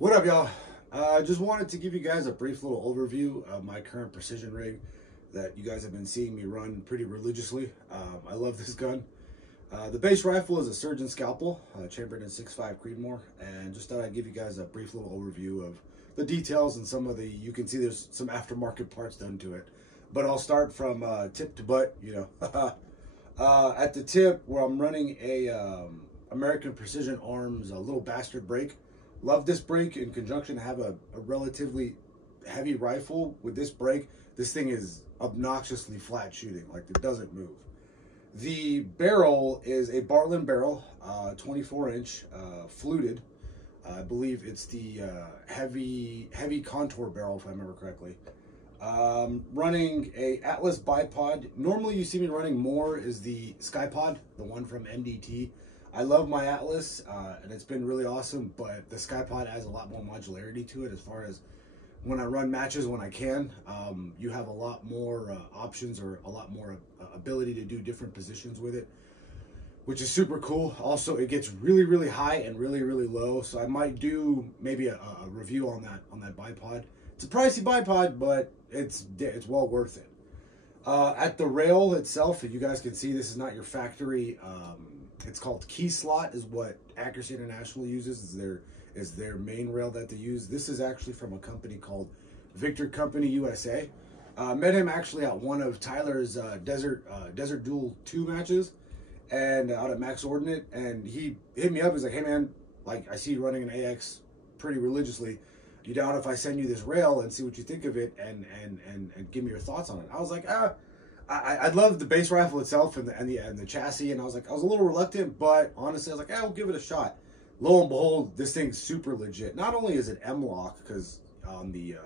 What up, y'all? Just wanted to give you guys a brief little overview of my current precision rig that you guys have been seeing me run pretty religiously. I love this gun. The base rifle is a Surgeon Scalpel, chambered in 6.5 Creedmoor, and just thought I'd give you guys a brief little overview of the details and some of the, you can see there's some aftermarket parts done to it. But I'll start from tip to butt, you know. At the tip, where I'm running a American Precision Arms, a little bastard brake. Love this brake. In conjunction, I have a relatively heavy rifle. With this brake, this thing is obnoxiously flat shooting, like it doesn't move. The barrel is a Bartlein barrel, 24-inch, fluted. I believe it's the heavy contour barrel, if I remember correctly. Running a Atlas bipod. Normally you see me running more is the Skypod, the one from MDT. I love my Atlas, and it's been really awesome, but the Skypod adds a lot more modularity to it as far as when I run matches when I can. You have a lot more options, or a lot more ability to do different positions with it, which is super cool. Also, it gets really, really high and really, really low, so I might do maybe a review on that bipod. It's a pricey bipod, but it's well worth it. At the rail itself, you guys can see this is not your factory. It's called key slot, is what Accuracy International uses. Is their main rail that they use. This is actually from a company called Victor Company USA. Met him actually at one of Tyler's Desert Duel 2 matches, and out at Max Ordinate, and he hit me up. He's like, "Hey man, like I see you running an AX pretty religiously. You down if I send you this rail and see what you think of it, and give me your thoughts on it?" I was like, I love the base rifle itself and the chassis, and I was a little reluctant, but honestly I was like, I'll give it a shot. Lo and behold, this thing's super legit. Not only is it M-lock, because on the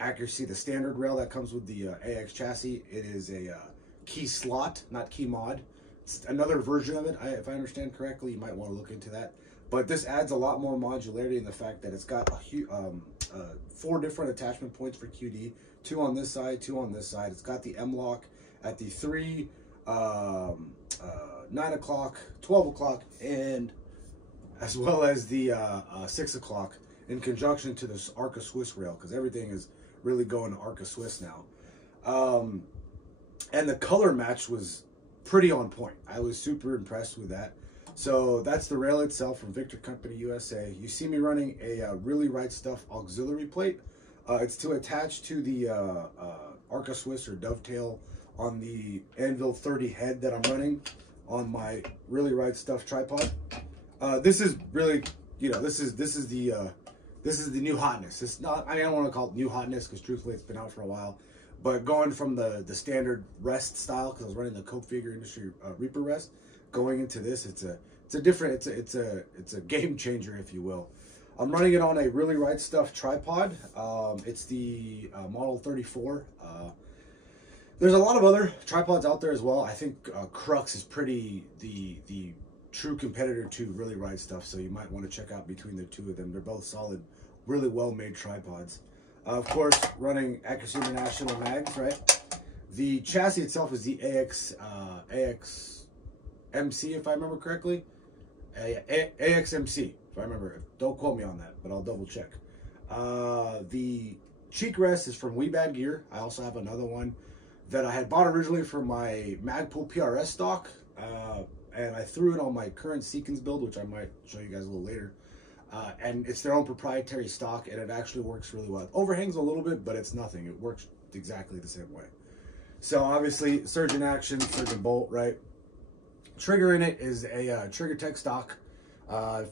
Accuracy, the standard rail that comes with the AX chassis, it is a key slot, not key mod. It's another version of it, if I understand correctly. You might want to look into that. But this adds a lot more modularity in the fact that it's got 4 different attachment points for QD, 2 on this side, 2 on this side. It's got the M-lock at the 3, 9 o'clock, 12 o'clock, and as well as the 6 o'clock, in conjunction to this Arca Swiss rail, because everything is really going to Arca Swiss now. And the color match was pretty on point. I was super impressed with that. So that's the rail itself from Victor Company USA. You see me running a Really Right Stuff auxiliary plate. It's to attach to the Arca Swiss, or dovetail, on the Anvil 30 head that I'm running on my Really Right Stuff tripod. This is really, you know, this is the new hotness. It's not, I don't want to call it new hotness, because truthfully it's been out for a while. But going from the standard rest style, because I was running the Cope Figure Industry Reaper rest, going into this, it's a game changer, if you will. I'm running it on a Really Right Stuff tripod. It's the Model 34. There's a lot of other tripods out there as well. I think Crux is pretty the true competitor to Really Right Stuff, so you might want to check out between the two of them. They're both solid, really well-made tripods. Of course, running Accuracy International mags, right? The chassis itself is the AXMC, if I remember correctly. AXMC, if I remember. Don't quote me on that, but I'll double check. The cheek rest is from We Bad Gear. I also have another one that I had bought originally for my Magpul PRS stock, and I threw it on my current Seekins build, which I might show you guys a little later. And it's their own proprietary stock, and it actually works really well. It overhangs a little bit, but it's nothing. It works exactly the same way. So obviously, Surgeon Action, Surgeon Bolt, right? Trigger in it is a Trigger Tech stock.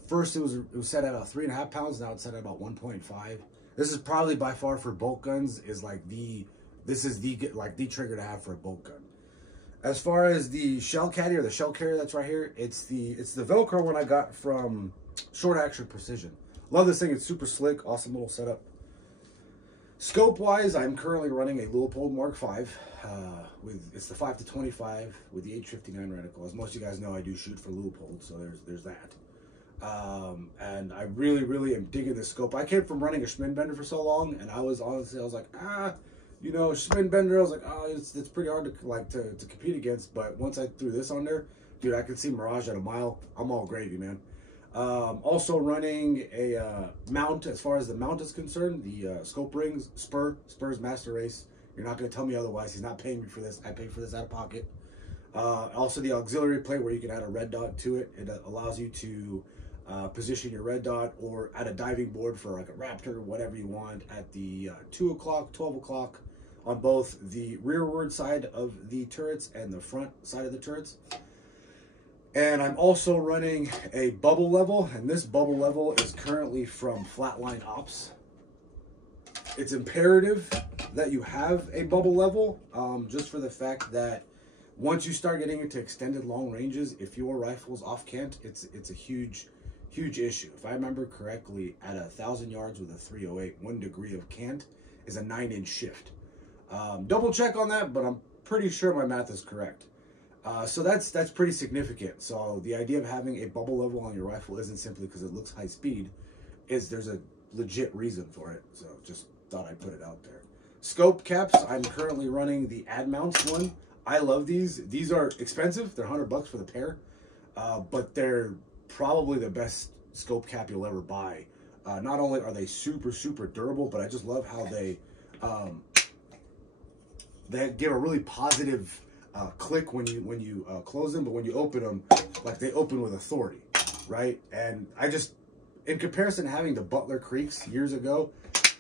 First it was set at about 3.5 pounds. Now it's set at about 1.5. This is probably by far for bolt guns is like the trigger to have for a bolt gun. As far as the shell caddy, or the shell carrier that's right here, it's the Velcro one I got from Short Action Precision. Love this thing. It's super slick, awesome little setup. Scope wise, I'm currently running a Leupold Mark V it's the 5-25 with the H59 reticle. As most of you guys know, I do shoot for Leupold, so there's that. And I really am digging this scope. I came from running a Schminn Bender for so long, and I was like, you know, Schminn Bender, I was like, oh, it's pretty hard to compete against. But once I threw this on there, dude, I could see Mirage at a mile. I'm all gravy, man. Also running a mount. As far as the mount is concerned, the scope rings, Spurs Master Race. You're not going to tell me otherwise. He's not paying me for this. I pay for this out of pocket. Also the auxiliary plate where you can add a red dot to it. It allows you to position your red dot or add a diving board for like a Raptor, whatever you want, at the 2 o'clock, 12 o'clock on both the rearward side of the turrets and the front side of the turrets. And I'm also running a bubble level, and this bubble level is currently from Flatline Ops. It's imperative that you have a bubble level, just for the fact that once you start getting into extended long ranges, if your rifle's off cant, it's a huge issue. If I remember correctly, at 1,000 yards with a 308, 1 degree of cant is a 9-inch shift. Double check on that, but I'm pretty sure my math is correct. So that's pretty significant. So the idea of having a bubble level on your rifle isn't simply because it looks high speed. There's a legit reason for it. So just thought I'd put it out there. Scope caps, I'm currently running the ad mounts one. I love these. These are expensive. They're $100 for the pair, but they're probably the best scope cap you'll ever buy. Not only are they super durable, but I just love how they give a really positive click when you close them, but when you open them, like they open with authority, right? And I just, in comparison to having the Butler Creeks years ago,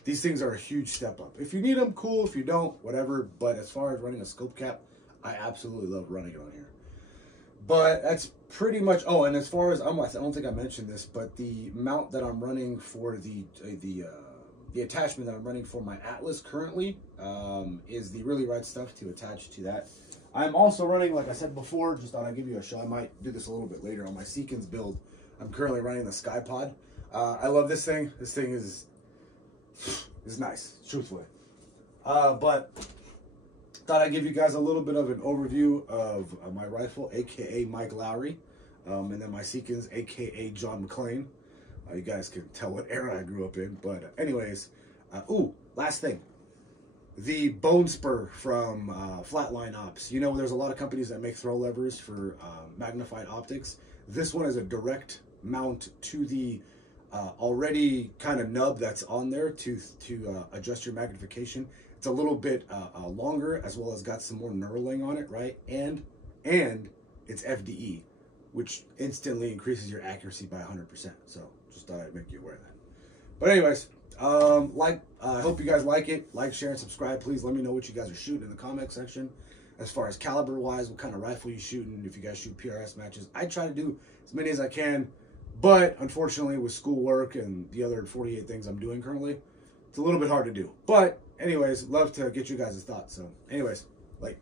these things are a huge step up. If you need them, cool. If you don't, whatever. But as far as running a scope cap, I absolutely love running it on here. But that's pretty much, oh, and as far as, I don't think I mentioned this, but the mount that I'm running for the attachment that I'm running for my Atlas currently is the Really Right Stuff to attach to that. I'm also running, like I said before, just thought I'd give you a show. I might do this a little bit later on my Seekins build. I'm currently running the Skypod. I love this thing. This thing is nice, truthfully. But thought I'd give you guys a little bit of an overview of my rifle, aka Mike Lowry, and then my Seekins, aka John McClane. You guys can tell what era I grew up in, but anyways, last thing, the bone spur from Flatline Ops. You know, there's a lot of companies that make throw levers for magnified optics. This one is a direct mount to the already kind of nub that's on there to adjust your magnification. It's a little bit longer, as well as got some more knurling on it, right? And it's FDE, which instantly increases your accuracy by 100%. So just thought I'd make you aware of that. But anyways, I hope you guys like it. Like, share, and subscribe. Please let me know what you guys are shooting in the comment section. As far as caliber wise, what kind of rifle you shooting, if you guys shoot PRS matches. I try to do as many as I can, but unfortunately with schoolwork and the other 48 things I'm doing currently, it's a little bit hard to do. But anyways, love to get you guys' thoughts. So anyways, like.